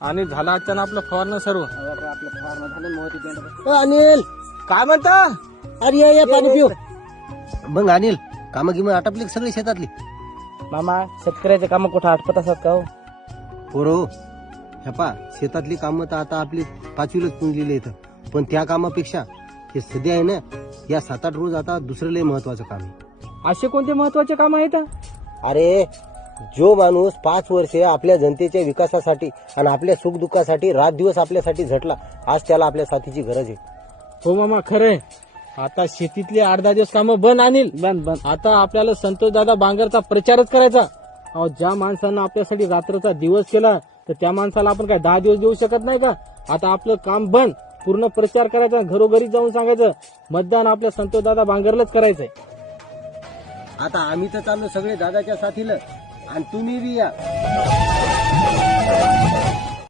आणि झाला अचानक आपलं फवारणं सर्व. आपलं फवारणं झालं मोठी. अनिल काय म्हणता? अरे ये पाणी पिऊ. मग अनिल कामं गिमं आटपली का सगळी शेतातली? मामा शेतकऱ्याचे काम कुठं आटपत असतात का हो? पोरो ह्या पा शेतातली कामं तर आता आपली 5वीलाच पुंजलेली इथं, पण त्या कामापेक्षा हे सध्या आहे ना या 7-8 रोज आता दुसरं लय महत्वाचं काम आहे. असे कोणते महत्वाचे काम आहेत? अरे जो माणूस 5 वर्षे आपल्या जनतेच्या विकासासाठी आणि आपल्या सुखदुःखासाठी रात दिवस आपल्यासाठी झटला, आज त्याला आपल्या साथीची गरज आहे. हो मामा खरंय. आता शेतीतले 8-10 दिवस कामं बंद आणील. बंद. आता आपल्याला संतोष दादा बांगरचा प्रचारच करायचा. अहो ज्या माणसानं आपल्यासाठी रात्रीचा दिवस केला तर त्या माणसाला आपण काय 10 दिवस देऊ शकत नाही का? आता आपलं काम बंद, पूर्ण प्रचार करायचा, घरोघरी जाऊन सांगायचं मतदान आपल्या संतोष दादा बांगरलाच करायचंय. आता आम्ही तर चाललो सगळे दादाच्या साथीला आणि तुम्ही बी या.